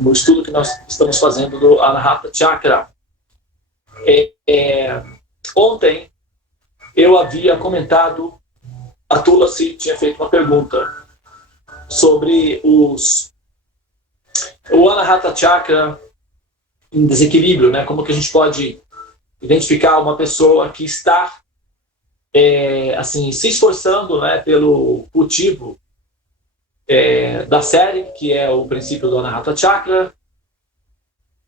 no estudo que nós estamos fazendo do Anahata Chakra. Ontem eu havia comentado, a Tulasi tinha feito uma pergunta sobre o Anahata Chakra em desequilíbrio, né? Como que a gente pode identificar uma pessoa que está assim, se esforçando, né, pelo cultivo da série, que é o princípio do Anahata Chakra,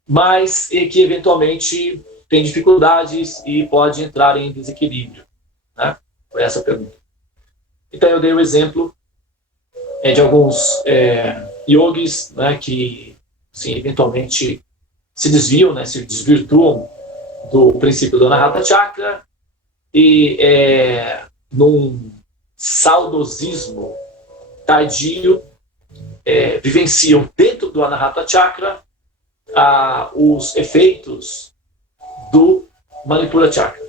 mas que eventualmente tem dificuldades e pode entrar em desequilíbrio, né? Foi essa a pergunta. Então eu dei o exemplo de alguns yogis, né, que assim, eventualmente se desviam, né, se desvirtuam do princípio do Anahata Chakra e num saudosismo tardio vivenciam dentro do Anahata Chakra os efeitos do Manipura Chakra.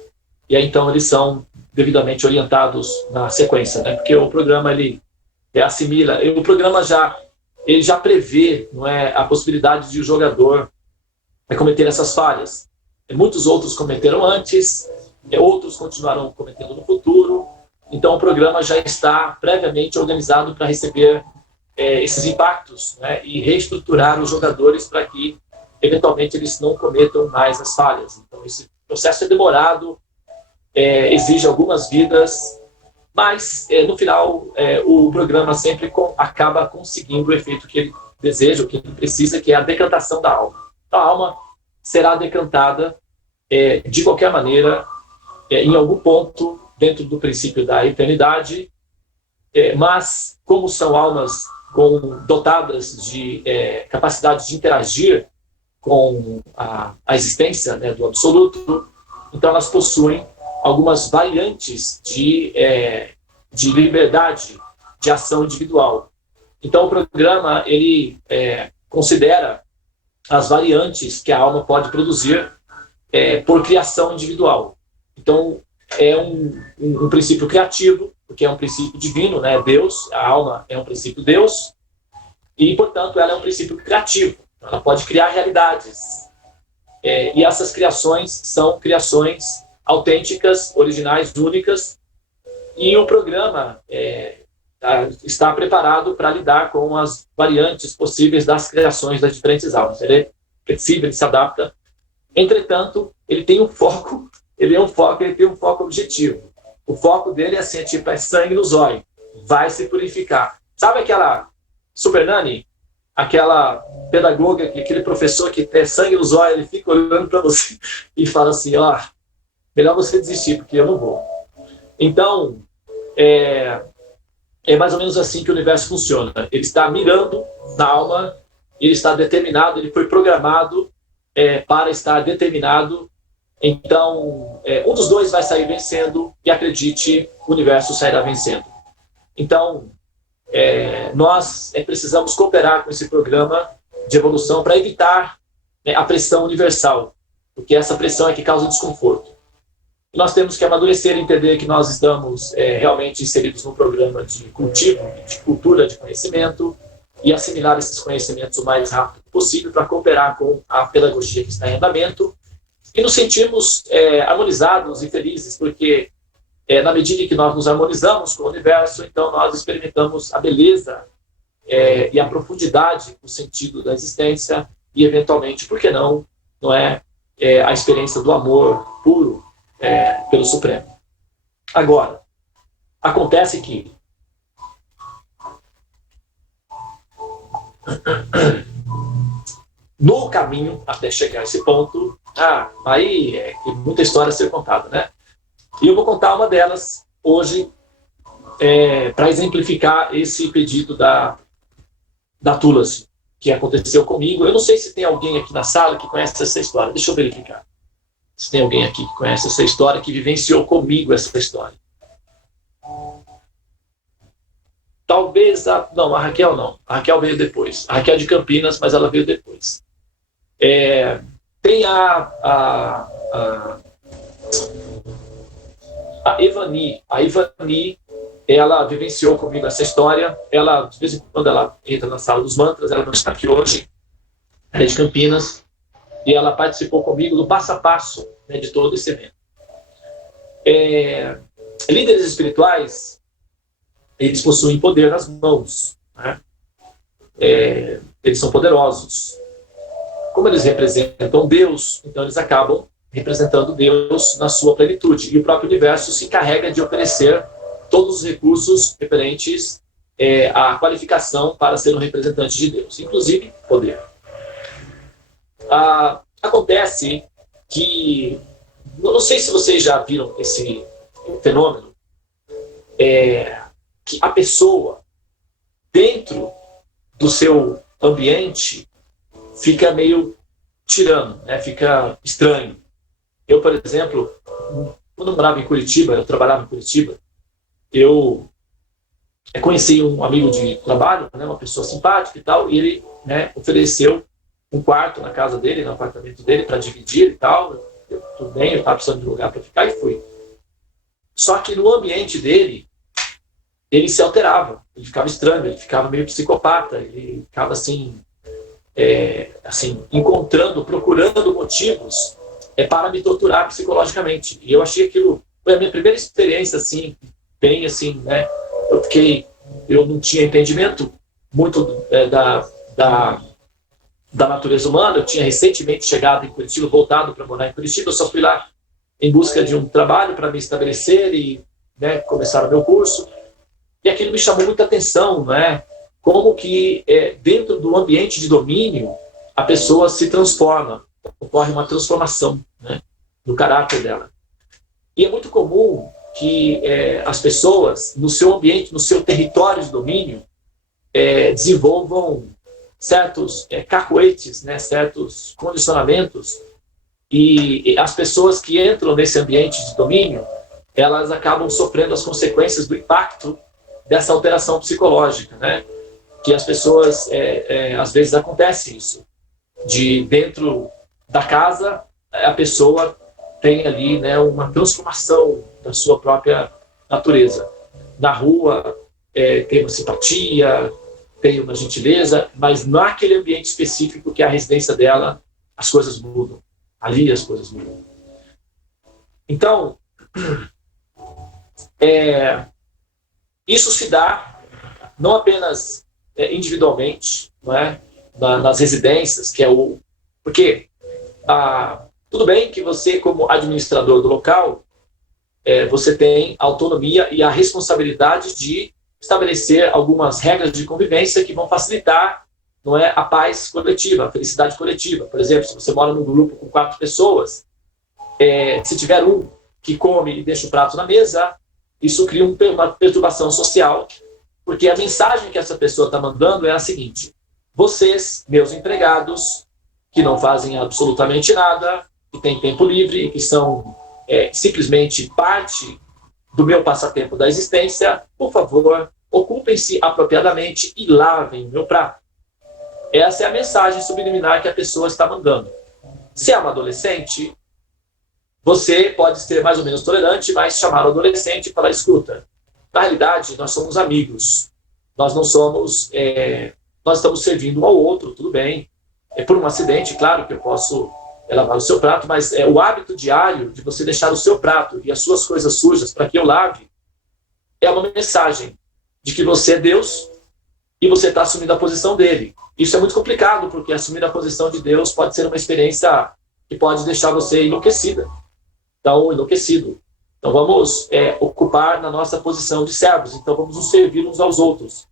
E aí então eles são devidamente orientados na sequência, né? Porque o programa ele assimila, o programa já prevê, não é, a possibilidade de o jogador cometer essas falhas. Muitos outros cometeram antes, outros continuarão cometendo no futuro. Então o programa já está previamente organizado para receber esses impactos, né, e reestruturar os jogadores para que eventualmente eles não cometam mais as falhas. Então esse processo é demorado, exige algumas vidas, mas no final o programa sempre acaba conseguindo o efeito que ele deseja, o que ele precisa, que é a decantação da alma. Então, a alma será decantada de qualquer maneira, em algum ponto dentro do princípio da eternidade, mas como são almas dotadas de capacidade de interagir com a existência, né, do absoluto, então elas possuem algumas variantes de liberdade de ação individual. Então o programa ele considera as variantes que a alma pode produzir por criação individual. Então é um princípio criativo, porque é um princípio divino, né? Deus, a alma é um princípio Deus, e portanto ela é um princípio criativo. Ela pode criar realidades, e essas criações são criações autênticas, originais, únicas, e o programa está preparado para lidar com as variantes possíveis das criações das diferentes almas. Ele é flexível, ele se adapta. Entretanto, ele tem um foco, ele tem um foco objetivo. O foco dele é assim, é sangue no zóio, vai se purificar. Sabe aquela Super Nani? Aquela pedagoga, aquele professor que tem sangue no zóio, ele fica olhando para você e fala assim, melhor você desistir, porque eu não vou. Então, é mais ou menos assim que o universo funciona. Ele está mirando na alma, ele está determinado, ele foi programado para estar determinado. Então, um dos dois vai sair vencendo, e acredite, o universo sairá vencendo. Então, nós precisamos cooperar com esse programa de evolução para evitar a pressão universal, porque essa pressão é que causa desconforto. Nós temos que amadurecer e entender que nós estamos realmente inseridos num programa de cultivo, de cultura de conhecimento, e assimilar esses conhecimentos o mais rápido possível para cooperar com a pedagogia que está em andamento, e nos sentirmos harmonizados e felizes, porque na medida em que nós nos harmonizamos com o universo, então nós experimentamos a beleza e a profundidade, o sentido da existência, e eventualmente, por que não é a experiência do amor puro pelo Supremo. Agora, acontece que no caminho até chegar a esse ponto, aí tem muita história a ser contada, né? E eu vou contar uma delas hoje para exemplificar esse pedido da Tulasi, que aconteceu comigo. Eu não sei se tem alguém aqui na sala que conhece essa história. Deixa eu verificar. Se tem alguém aqui que conhece essa história, que vivenciou comigo essa história. Talvez não, a Raquel não. A Raquel veio depois. A Raquel é de Campinas, mas ela veio depois. Tem a Ivani. A Ivani, ela vivenciou comigo essa história. Ela, de vez em quando, ela entra na sala dos mantras. Ela não está aqui hoje. é de Campinas, e ela participou comigo do passo a passo, né, de todo esse evento. Líderes espirituais, eles possuem poder nas mãos, né? Eles são poderosos. Como eles representam Deus, então eles acabam representando Deus na sua plenitude. E o próprio universo se encarrega de oferecer todos os recursos referentes à qualificação para ser um representante de Deus, inclusive poder. Acontece que, não sei se vocês já viram esse fenômeno, que a pessoa, dentro do seu ambiente, fica meio tirano, né? Fica estranho. Eu, por exemplo, quando eu morava em Curitiba, eu trabalhava em Curitiba, eu conheci um amigo de trabalho, né, uma pessoa simpática e tal, e ele, né, ofereceu um quarto na casa dele, no apartamento dele, para dividir e tal. Tudo bem, eu estava precisando de lugar para ficar e fui. Só que no ambiente dele, ele se alterava, ele ficava estranho, ele ficava meio psicopata, ele ficava assim, procurando motivos para me torturar psicologicamente. E eu achei aquilo, foi a minha primeira experiência, assim, bem assim, né? Eu não tinha entendimento muito da natureza humana. Eu tinha recentemente chegado em Curitiba, voltado para morar em Curitiba. Eu só fui lá em busca de um trabalho para me estabelecer e, né, começar o meu curso. E aquilo me chamou muita atenção, né? Como que dentro do ambiente de domínio a pessoa se transforma, ocorre uma transformação, né, no caráter dela. E é muito comum que as pessoas, no seu ambiente, no seu território de domínio, desenvolvam certos cacoetes, né, certos condicionamentos, e as pessoas que entram nesse ambiente de domínio, elas acabam sofrendo as consequências do impacto dessa alteração psicológica, né? Que as pessoas, às vezes acontece isso, de dentro da casa, a pessoa tem ali, né, uma transformação da sua própria natureza. Na rua, tem uma simpatia, tem uma gentileza, mas naquele ambiente específico que é a residência dela, as coisas mudam. Ali as coisas mudam. Então, isso se dá não apenas individualmente, não é? Nas residências, que é o... Porque tudo bem que você, como administrador do local, você tem a autonomia e a responsabilidade de estabelecer algumas regras de convivência que vão facilitar, não é, a paz coletiva, a felicidade coletiva. Por exemplo, se você mora num grupo com 4 pessoas, se tiver um que come e deixa o prato na mesa, isso cria uma perturbação social, porque a mensagem que essa pessoa está mandando é a seguinte: vocês, meus empregados, que não fazem absolutamente nada, que têm tempo livre, que são simplesmente parte do meu passatempo da existência, por favor, ocupem-se apropriadamente e lavem o meu prato. Essa é a mensagem subliminar que a pessoa está mandando. Se é uma adolescente, você pode ser mais ou menos tolerante, mas chamar o adolescente e falar: escuta, na realidade, nós somos amigos. Nós não somos... nós estamos servindo um ao outro, tudo bem. Por um acidente, claro que eu posso lavar o seu prato, mas o hábito diário de você deixar o seu prato e as suas coisas sujas para que eu lave é uma mensagem de que você é Deus e você está assumindo a posição dele. Isso é muito complicado, porque assumir a posição de Deus pode ser uma experiência que pode deixar você enlouquecido. Então vamos ocupar na nossa posição de servos. Então vamos nos servir uns aos outros.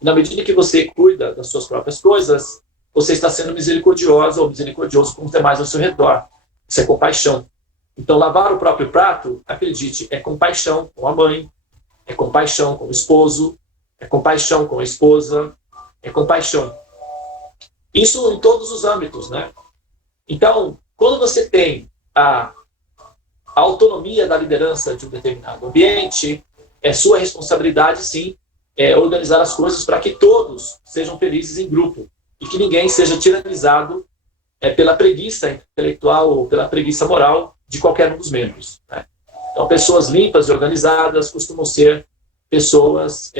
E na medida que você cuida das suas próprias coisas, você está sendo misericordiosa ou misericordioso com os demais ao seu redor. Isso é compaixão. Então lavar o próprio prato, acredite, é compaixão com a mãe, é compaixão com o esposo, é compaixão com a esposa, é compaixão. Isso em todos os âmbitos, né? Então, quando você tem a autonomia da liderança de um determinado ambiente, é sua responsabilidade, sim, organizar as coisas para que todos sejam felizes em grupo e que ninguém seja tiranizado pela preguiça intelectual ou pela preguiça moral de qualquer um dos membros, né? Então, pessoas limpas e organizadas costumam ser pessoas,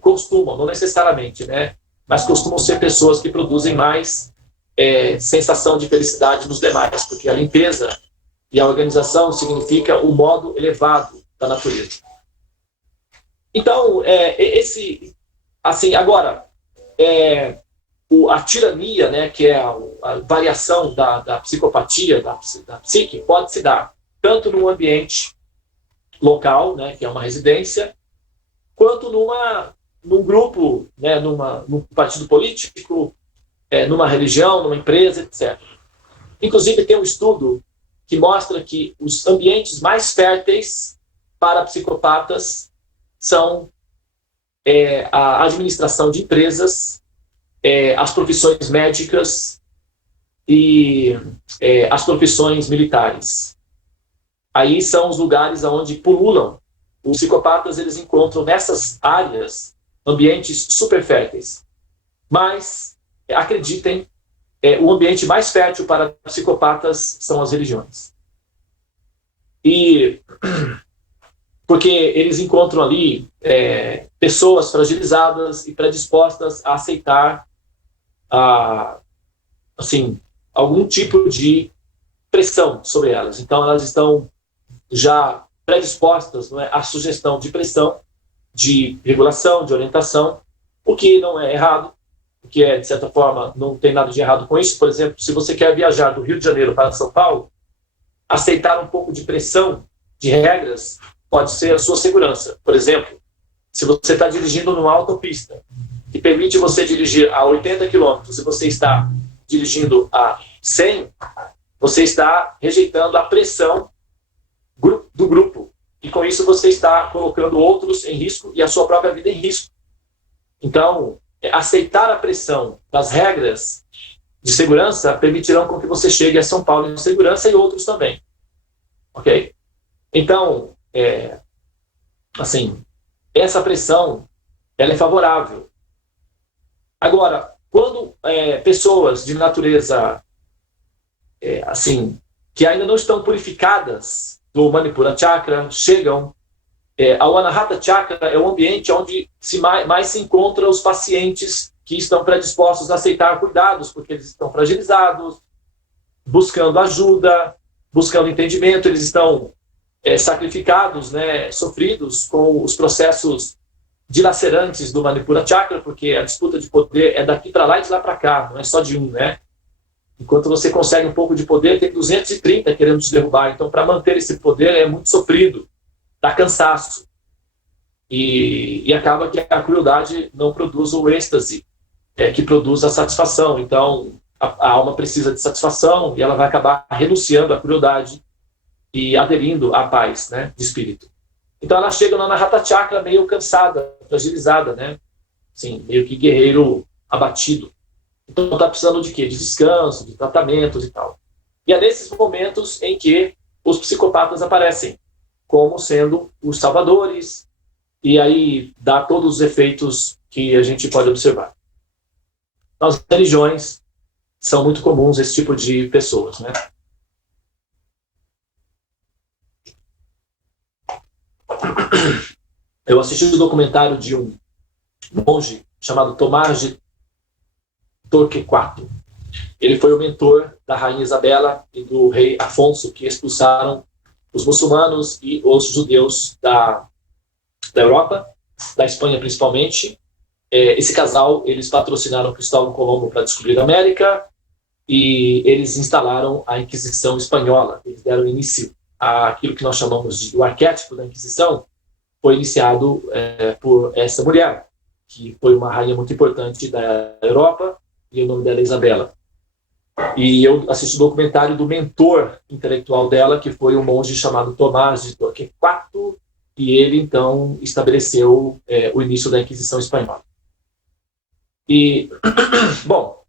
costumam, não necessariamente, né, mas costumam ser pessoas que produzem mais sensação de felicidade nos demais, porque a limpeza e a organização significa o modo elevado da natureza. Então, agora, a tirania, né, que é a variação da psicopatia, da psique, pode se dar tanto num ambiente local, né, que é uma residência, quanto num grupo, né, num partido político, numa religião, numa empresa, etc. Inclusive, tem um estudo que mostra que os ambientes mais férteis para psicopatas são a administração de empresas, as profissões médicas e as profissões militares. Aí são os lugares onde pululam. Os psicopatas, eles encontram nessas áreas ambientes super férteis. Mas, acreditem, o ambiente mais fértil para psicopatas são as religiões. E porque eles encontram ali pessoas fragilizadas e predispostas a aceitar algum tipo de pressão sobre elas. Então, elas estão já predispostas, não é, à sugestão de pressão, de regulação, de orientação, o que não é errado, o que de certa forma, não tem nada de errado com isso. Por exemplo, se você quer viajar do Rio de Janeiro para São Paulo, aceitar um pouco de pressão, de regras, pode ser a sua segurança. Por exemplo, se você está dirigindo numa autopista que permite você dirigir a 80 km e você está dirigindo a 100, você está rejeitando a pressão do grupo. E com isso você está colocando outros em risco e a sua própria vida em risco. Então, aceitar a pressão das regras de segurança permitirão com que você chegue a São Paulo em segurança e outros também. Ok? Então, essa pressão, ela é favorável. Agora, quando pessoas de natureza, que ainda não estão purificadas do Manipura Chakra, chegam ao Anahata Chakra, é o ambiente onde mais se encontra os pacientes que estão predispostos a aceitar cuidados, porque eles estão fragilizados, buscando ajuda, buscando entendimento, eles estão sacrificados, né, sofridos com os processos dilacerantes do Manipura Chakra, porque a disputa de poder é daqui para lá e de lá para cá, não é só de um, né? Enquanto você consegue um pouco de poder, tem 230 querendo te derrubar. Então, para manter esse poder é muito sofrido, dá cansaço. E acaba que a crueldade não produz o êxtase, que produz a satisfação. Então, a alma precisa de satisfação e ela vai acabar renunciando à crueldade e aderindo à paz, né, de espírito. Então, ela chega na Anahata Chakra meio cansada, fragilizada, né? Sim, meio que guerreiro abatido. Então, está precisando de quê? De descanso, de tratamentos e tal. E é nesses momentos em que os psicopatas aparecem como sendo os salvadores, e aí dá todos os efeitos que a gente pode observar. Nas religiões são muito comuns esse tipo de pessoas, né? Eu assisti um documentário de um monge chamado Tomás de Torquato. Ele foi o mentor da rainha Isabela e do rei Afonso, que expulsaram os muçulmanos e os judeus da Europa, da Espanha principalmente. Esse casal, eles patrocinaram Cristóvão Colombo para descobrir a América e eles instalaram a Inquisição Espanhola. Eles deram início àquilo que nós chamamos de o arquétipo da Inquisição, foi iniciado por essa mulher, que foi uma rainha muito importante da Europa, e o nome dela é Isabela. E eu assisti o documentário do mentor intelectual dela, que foi um monge chamado Tomás de Torquato, e ele, então, estabeleceu o início da Inquisição Espanhola. E, bom,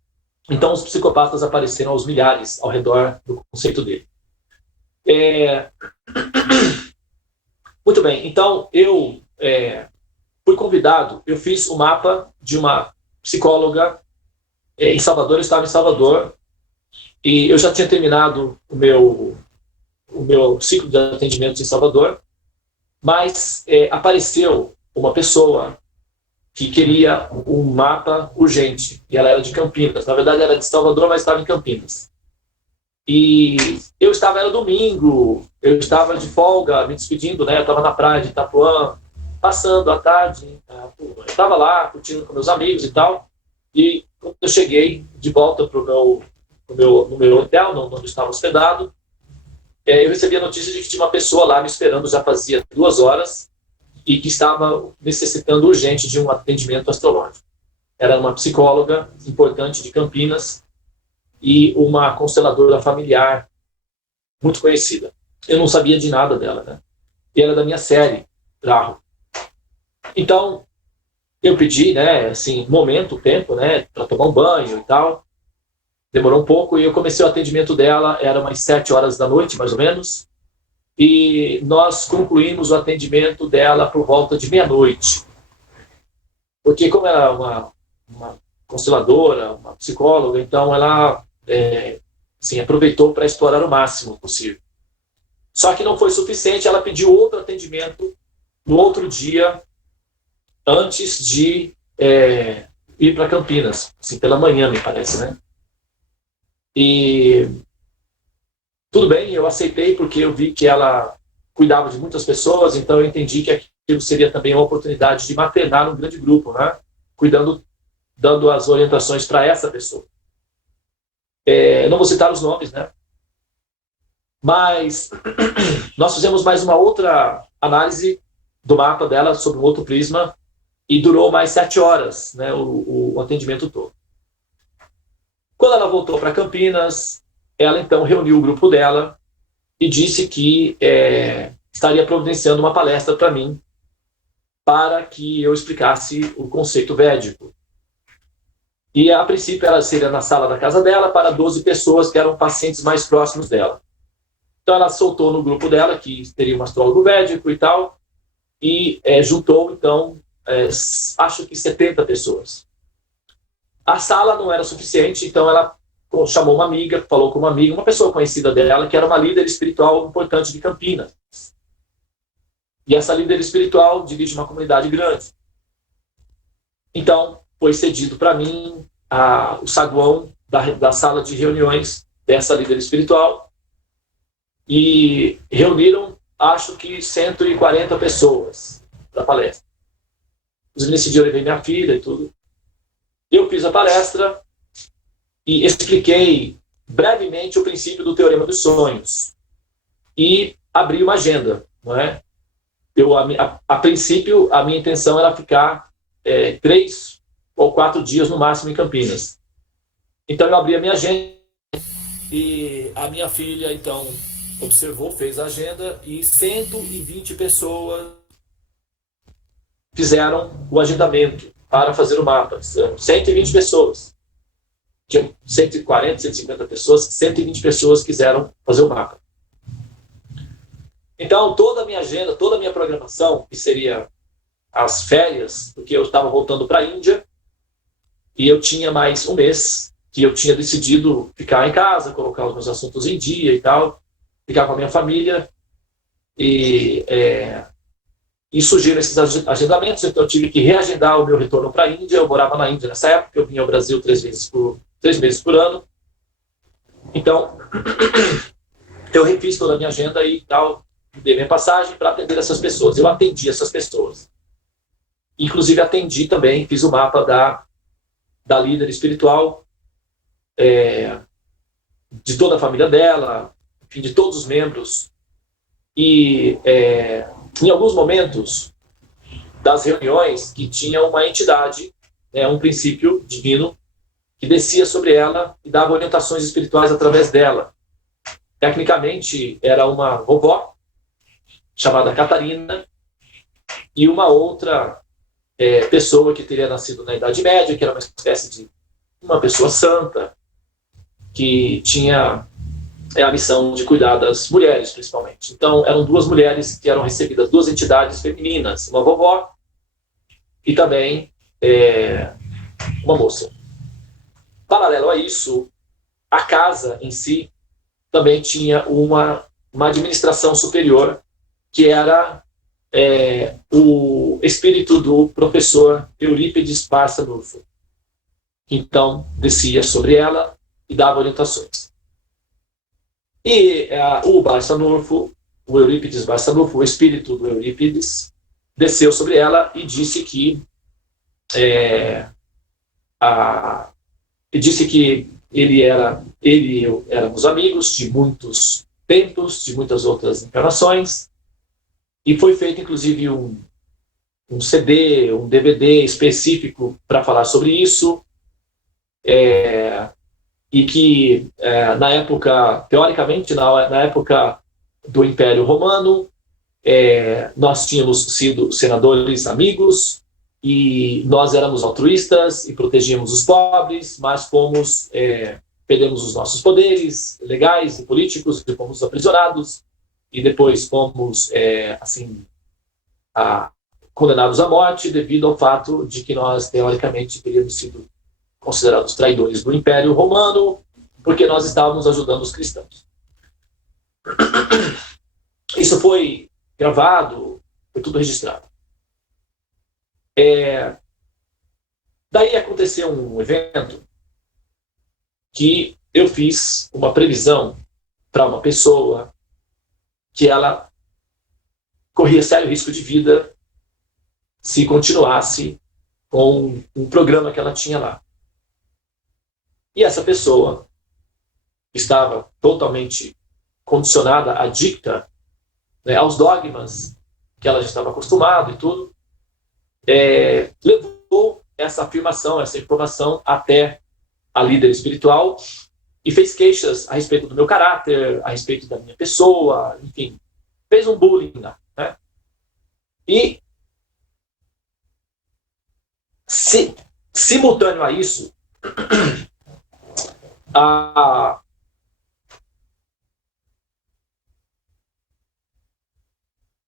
então os psicopatas apareceram aos milhares ao redor do conceito dele. Muito bem, então eu fui convidado, eu fiz o mapa de uma psicóloga em Salvador, eu estava em Salvador, e eu já tinha terminado o meu ciclo de atendimento em Salvador, mas apareceu uma pessoa que queria um mapa urgente, e ela era de Campinas. Na verdade, era de Salvador, mas estava em Campinas. E era domingo, eu estava de folga, me despedindo, né? Eu estava na praia de Itapuã, passando a tarde, eu estava lá, curtindo com meus amigos e tal, e quando eu cheguei de volta no meu hotel, onde eu estava hospedado, eu recebi a notícia de que tinha uma pessoa lá me esperando já fazia 2 horas, e que estava necessitando urgente de um atendimento astrológico. Era uma psicóloga importante de Campinas e uma consteladora familiar muito conhecida. Eu não sabia de nada dela, né? E era da minha série, Rahu. Então, eu pedi, né, assim, tempo, né, para tomar um banho e tal. Demorou um pouco e eu comecei o atendimento dela, era umas 7 horas da noite, mais ou menos. E nós concluímos o atendimento dela por volta de meia-noite. Porque como ela é uma consteladora, uma psicóloga, então ela aproveitou para explorar o máximo possível. Só que não foi suficiente, ela pediu outro atendimento no outro dia, antes de ir para Campinas, assim, pela manhã, me parece, né? E tudo bem, eu aceitei porque eu vi que ela cuidava de muitas pessoas, então eu entendi que aquilo seria também uma oportunidade de maternar um grande grupo, né? Dando as orientações para essa pessoa. Não vou citar os nomes, né? Mas nós fizemos mais uma outra análise do mapa dela sob um outro prisma e durou mais 7 horas, né, o atendimento todo. Quando ela voltou para Campinas, ela então reuniu o grupo dela e disse que estaria providenciando uma palestra para mim para que eu explicasse o conceito védico. E a princípio ela seria na sala da casa dela para 12 pessoas que eram pacientes mais próximos dela. Então ela soltou no grupo dela que teria um astrólogo védico e tal, e juntou então, acho que 70 pessoas. A sala não era suficiente, então ela chamou uma amiga, falou com uma amiga, uma pessoa conhecida dela, que era uma líder espiritual importante de Campinas. E essa líder espiritual dirige uma comunidade grande. Então, foi cedido para mim o saguão da sala de reuniões dessa líder espiritual e reuniram, acho que 140 pessoas para a palestra. Nesse dia eu levei minha filha e tudo. Eu fiz a palestra e expliquei brevemente o princípio do Teorema dos Sonhos e abri uma agenda, não é? A princípio, a minha intenção era ficar 3 ou 4 dias no máximo em Campinas. Então eu abri a minha agenda e a minha filha então observou, fez a agenda e 120 pessoas fizeram o agendamento para fazer o mapa. 120 pessoas. Tinha 140, 150 pessoas, 120 pessoas quiseram fazer o mapa. Então, toda a minha agenda, toda a minha programação, que seria as férias, porque eu estava voltando para a Índia, e eu tinha mais um mês que eu tinha decidido ficar em casa, colocar os meus assuntos em dia e tal, ficar com a minha família, e surgiram esses agendamentos, então eu tive que reagendar o meu retorno para a Índia. Eu morava na Índia nessa época, eu vinha ao Brasil 3 meses por ano. Então, eu refiz toda a minha agenda e tal, dei minha passagem para atender essas pessoas. Eu atendi essas pessoas. Inclusive, atendi também, fiz o mapa da líder espiritual, de toda a família dela, enfim, de todos os membros. E em alguns momentos das reuniões que tinha uma entidade, um princípio divino, que descia sobre ela e dava orientações espirituais através dela. Tecnicamente, era uma vovó, chamada Catarina, e uma outra pessoa que teria nascido na Idade Média, que era uma espécie de uma pessoa santa, que tinha a missão de cuidar das mulheres, principalmente. Então, eram 2 mulheres que eram recebidas, 2 entidades femininas, uma vovó e também uma moça. Paralelo a isso, a casa em si também tinha uma administração superior, que era o espírito do professor Eurípides Barçanufo. Então, descia sobre ela e dava orientações. E o Barçanufo, o Eurípides Barçanufo, o espírito do Eurípides, desceu sobre ela e disse que ele e eu éramos amigos de muitos tempos, de muitas outras encarnações, e foi feito inclusive um CD, um DVD específico para falar sobre isso, e que na época, teoricamente, na época do Império Romano, nós tínhamos sido senadores amigos, e nós éramos altruístas e protegíamos os pobres, mas perdemos os nossos poderes legais e políticos e fomos aprisionados, e depois fomos condenados à morte devido ao fato de que nós, teoricamente, teríamos sido considerados traidores do Império Romano, porque nós estávamos ajudando os cristãos. Isso foi gravado, foi tudo registrado. Daí aconteceu um evento que eu fiz uma previsão para uma pessoa que ela corria sério risco de vida se continuasse com um programa que ela tinha lá. E essa pessoa estava totalmente condicionada, adicta, né, aos dogmas que ela já estava acostumada e tudo, levou essa afirmação, essa informação até a líder espiritual e fez queixas a respeito do meu caráter, a respeito da minha pessoa, enfim, fez um bullying, né? E simultâneo a isso,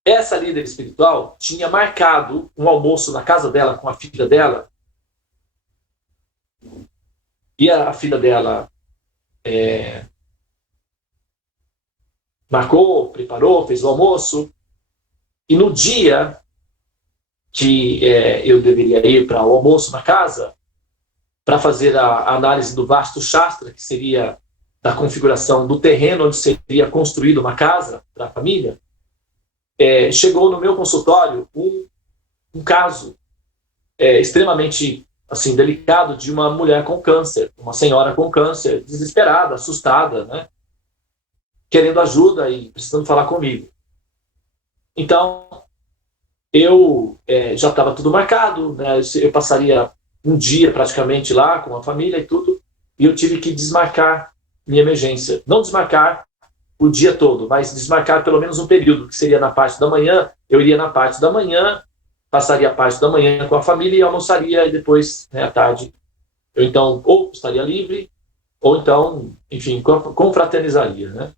essa líder espiritual tinha marcado um almoço na casa dela com a filha dela, e a filha dela marcou, preparou, fez o almoço, e no dia que eu deveria ir para o almoço na casa, para fazer a análise do Vastu Shastra, que seria da configuração do terreno onde seria construída uma casa para a família, chegou no meu consultório um caso extremamente assim, delicado de uma mulher com câncer, uma senhora com câncer, desesperada, assustada, né? Querendo ajuda e precisando falar comigo. Então, eu já estava tudo marcado, né? Eu passaria um dia praticamente lá com a família e tudo, e eu tive que desmarcar minha emergência. Não desmarcar o dia todo, mas desmarcar pelo menos um período, que seria na parte da manhã. Eu iria na parte da manhã, passaria a parte da manhã com a família e almoçaria, e depois, né, à tarde, eu então ou estaria livre, ou então, enfim, confraternizaria, né?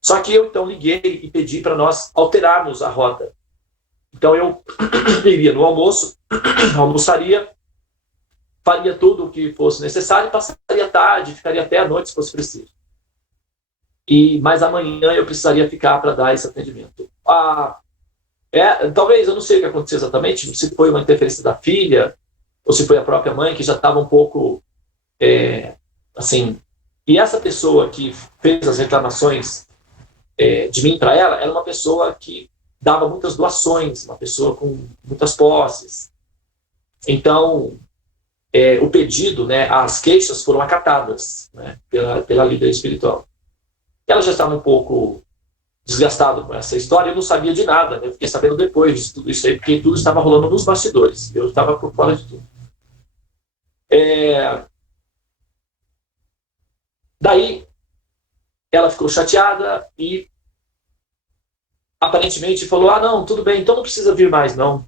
Só que eu então liguei e pedi para nós alterarmos a rota. Então eu iria no almoço, almoçaria, faria tudo o que fosse necessário, passaria a tarde, ficaria até a noite se fosse preciso. Mas amanhã eu precisaria ficar para dar esse atendimento. Talvez, eu não sei o que aconteceu exatamente, se foi uma interferência da filha, ou se foi a própria mãe, que já estava um pouco, assim... E essa pessoa que fez as reclamações de mim para ela, era uma pessoa que dava muitas doações, uma pessoa com muitas posses. Então, o pedido, né, as queixas foram acatadas, né, pela líder espiritual. Ela já estava um pouco desgastado com essa história, eu não sabia de nada, né? Eu fiquei sabendo depois de tudo isso aí, porque tudo estava rolando nos bastidores, eu estava por fora de tudo. Daí, ela ficou chateada e aparentemente falou, não, tudo bem, então não precisa vir mais, não.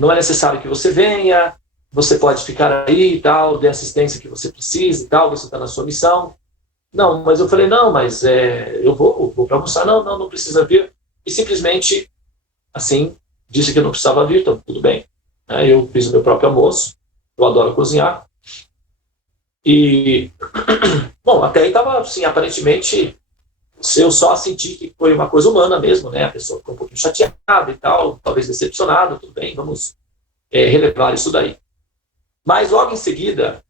Não é necessário que você venha, você pode ficar aí e tal, dê assistência que você precisa e tal, você está na sua missão. Não, mas eu falei, não, mas eu vou para almoçar, não precisa vir. E simplesmente, assim, disse que eu não precisava vir, então tudo bem. Eu fiz o meu próprio almoço, eu adoro cozinhar. E, bom, até aí estava, assim, aparentemente eu só senti que foi uma coisa humana mesmo, né? A pessoa ficou um pouquinho chateada e tal, talvez decepcionada, tudo bem, vamos relevar isso daí. Mas logo em seguida,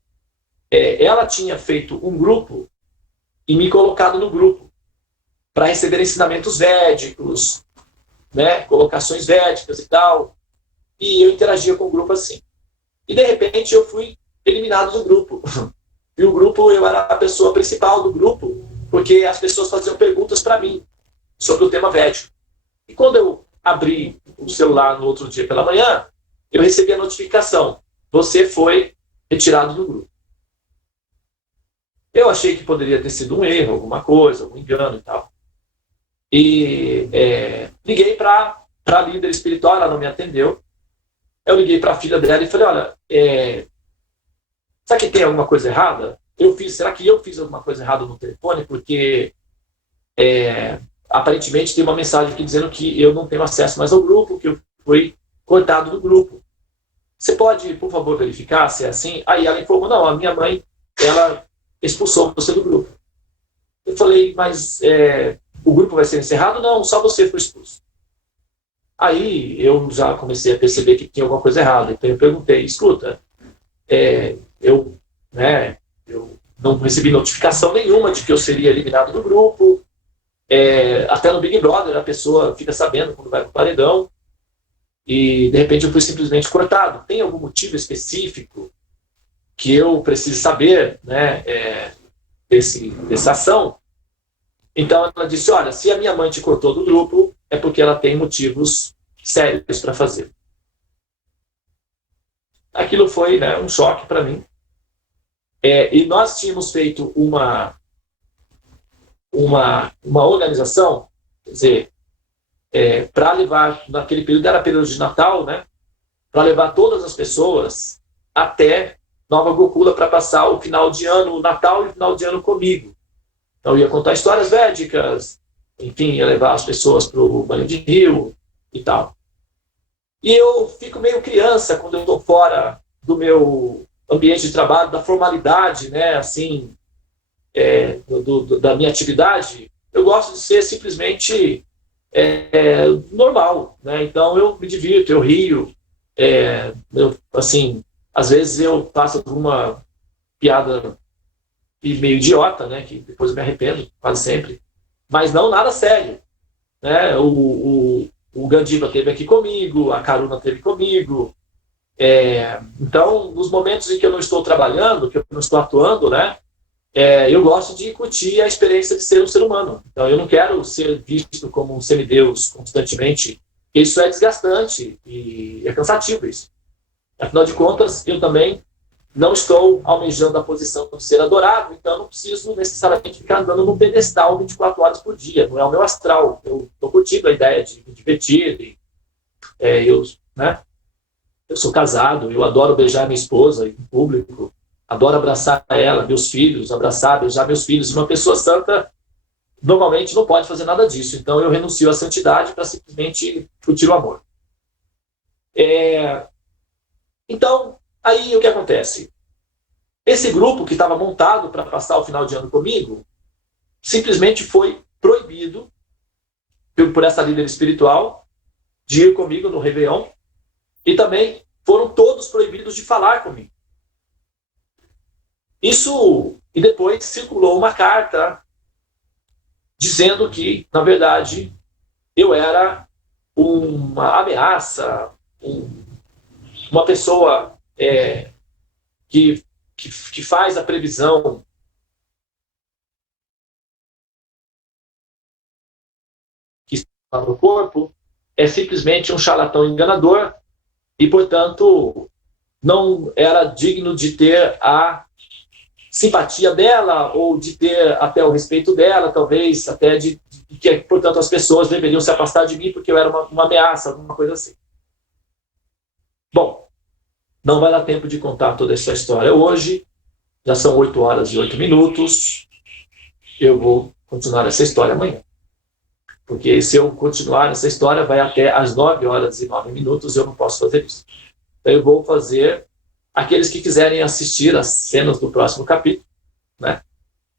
ela tinha feito um grupo e me colocado no grupo para receber ensinamentos védicos, né? Colocações védicas e tal, e eu interagia com o grupo assim. E de repente eu fui eliminado do grupo. E o grupo, eu era a pessoa principal do grupo, porque as pessoas faziam perguntas para mim sobre o tema védico. E quando eu abri o celular no outro dia pela manhã, eu recebi a notificação: você foi retirado do grupo. Eu achei que poderia ter sido um erro, alguma coisa, algum engano e tal. E liguei para a líder espiritual, ela não me atendeu. Eu liguei para a filha dela e falei: olha, será que tem alguma coisa errada? Será que eu fiz alguma coisa errada no telefone? Porque aparentemente tem uma mensagem aqui dizendo que eu não tenho acesso mais ao grupo, que eu fui cortado do grupo. Você pode, por favor, verificar se é assim? Aí ela informou: não, a minha mãe, ela expulsou você do grupo. Eu falei: mas o grupo vai ser encerrado? Não, só você foi expulso. Aí eu já comecei a perceber que tinha alguma coisa errada. Então eu perguntei: escuta, eu não recebi notificação nenhuma de que eu seria eliminado do grupo. Até no Big Brother a pessoa fica sabendo quando vai para o paredão. E de repente eu fui simplesmente cortado. Tem algum motivo específico que eu preciso saber, né, dessa ação? Então ela disse: olha, se a minha mãe te cortou do grupo, é porque ela tem motivos sérios para fazer. Aquilo foi, né, um choque para mim. E nós tínhamos feito uma organização, quer dizer, para levar, naquele período, era período de Natal, né, para levar todas as pessoas até Nova Gokula para passar o final de ano, o Natal e o final de ano comigo. Então eu ia contar histórias védicas, enfim, ia levar as pessoas para o banho de rio e tal. E eu fico meio criança quando eu estou fora do meu ambiente de trabalho, da formalidade, né, assim, da minha atividade. Eu gosto de ser simplesmente normal, né? Então eu me divirto, eu rio, assim, às vezes eu faço alguma piada meio idiota, né, que depois eu me arrependo, quase sempre, mas não nada sério, né? O Gandiva esteve aqui comigo, a Karuna esteve comigo. Então, nos momentos em que eu não estou trabalhando, que eu não estou atuando, né, eu gosto de curtir a experiência de ser um ser humano. Então, eu não quero ser visto como um semideus constantemente. Isso é desgastante e é cansativo isso. Afinal de contas, eu também não estou almejando a posição de ser adorado, então eu não preciso necessariamente ficar andando num pedestal 24 horas por dia. Não é o meu astral. Eu estou curtindo a ideia de me divertir. Eu sou casado, eu adoro beijar minha esposa em público, adoro abraçar ela, meus filhos, beijar meus filhos. Uma pessoa santa normalmente não pode fazer nada disso, então eu renuncio à santidade para simplesmente curtir o amor. Então, aí o que acontece? Esse grupo que estava montado para passar o final de ano comigo, simplesmente foi proibido por essa líder espiritual de ir comigo no Réveillon, e também foram todos proibidos de falar comigo. E depois circulou uma carta dizendo que, na verdade, eu era uma ameaça, uma pessoa que faz a previsão que está no corpo, é simplesmente um charlatão enganador e, portanto, não era digno de ter a simpatia dela ou de ter até o respeito dela, talvez até de que, portanto, as pessoas deveriam se afastar de mim porque eu era uma ameaça, alguma coisa assim. Bom, não vai dar tempo de contar toda essa história hoje, já são 8 horas e 8 minutos, eu vou continuar essa história amanhã. Porque se eu continuar essa história, vai até às 9 horas e 9 minutos, eu não posso fazer isso. Então eu vou fazer, aqueles que quiserem assistir as cenas do próximo capítulo, né?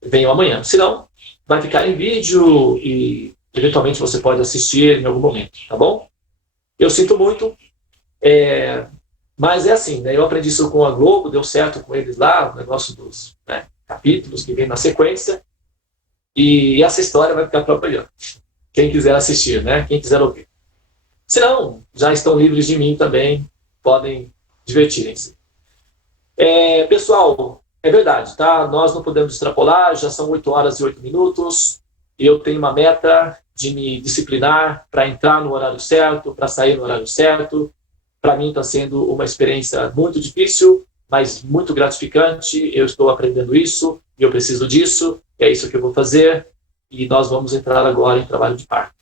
venham amanhã. Se não, vai ficar em vídeo e eventualmente você pode assistir em algum momento, tá bom? Eu sinto muito, mas é assim, né? Eu aprendi isso com a Globo, deu certo com eles lá, o negócio dos, né, capítulos que vem na sequência, e essa história vai ficar para amanhã. Quem quiser assistir, né? Quem quiser ouvir. Se não, já estão livres de mim também, podem divertirem-se. Pessoal, é verdade, tá? Nós não podemos extrapolar, já são 8 horas e 8 minutos. Eu tenho uma meta de me disciplinar para entrar no horário certo, para sair no horário certo. Para mim está sendo uma experiência muito difícil, mas muito gratificante. Eu estou aprendendo isso, e eu preciso disso, é isso que eu vou fazer. E nós vamos entrar agora em trabalho de parto.